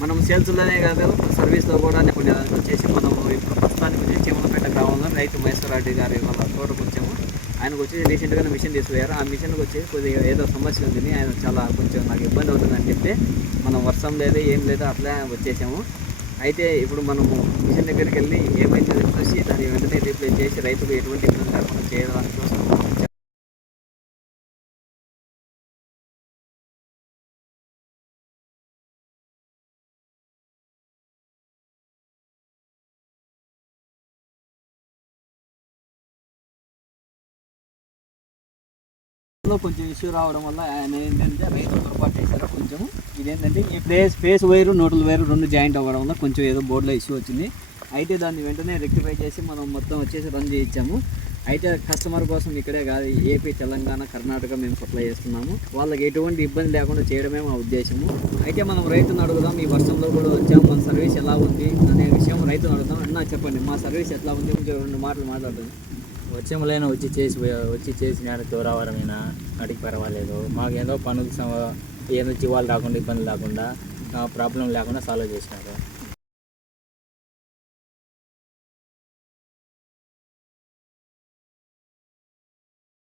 మనం సేల్స్లోనే కాదు సర్వీస్లో కూడా కొన్ని వచ్చేసి మనం ఇప్పుడు ప్రస్తుతానికి వచ్చి చిమలపేట గ్రామంలో రైతు మహేశ్వరరెడ్డి గారి వాళ్ళ తోటకు వచ్చాము. ఆయనకు వచ్చి రీసెంట్గా మిషన్ తీసుకుపోయారు. ఆ మిషన్కి వచ్చి కొద్దిగా ఏదో సమస్య ఉంది, ఆయన చాలా కొంచెం నాకు ఇబ్బంది అవుతుందని చెప్తే మనం వర్షం లేదు ఏం లేదు అట్లా వచ్చేసాము. అయితే ఇప్పుడు మనము మిషన్ దగ్గరికి వెళ్ళి ఏమైతే చూసి దాన్ని వెంటనే రీప్లేస్ చేసి రైతుకు ఎటువంటి ఇబ్బంది లేకుండా చేయడానికి కోసం కొంచెం ఇష్యూ రావడం వల్ల ఆయన ఏంటంటే రైతు పొరపాటు చేశారు. కొంచెం ఇదేంటంటే ఈ ఫేస్ వైరు నోటల్ వైరు రెండు జాయింట్ అవ్వడం వల్ల కొంచెం ఏదో బోర్డులో ఇష్యూ వచ్చింది. అయితే దాన్ని వెంటనే రెక్టిఫై చేసి మనం మొత్తం వచ్చేసి రన్ చేయించాము. అయితే కస్టమర్ కోసం ఇక్కడే కాదు, ఏపీ, తెలంగాణ, కర్ణాటక మేము సప్లై చేస్తున్నాము. వాళ్ళకి ఎటువంటి ఇబ్బంది లేకుండా చేయడమే మా ఉద్దేశము. అయితే మనం రైతును అడుగుదాం, ఈ వర్షంలో కూడా వచ్చాము, మన సర్వీస్ ఎలా ఉంది అనే విషయం రైతును అడుగుదాం. అన్నా చెప్పండి, మా సర్వీస్ ఎట్లా ఉంది, కొంచెం రెండు మాటలు మాట్లాడుతుంది. వచ్చేములైనా వచ్చి చేసినాడు తోరావరమైనా అడిగి పర్వాలేదు. మాకేందో పనులు ఏదో జీవాలు రాకుండా ఇబ్బంది లేకుండా ప్రాబ్లం లేకుండా సాల్వ్ చేసినారు.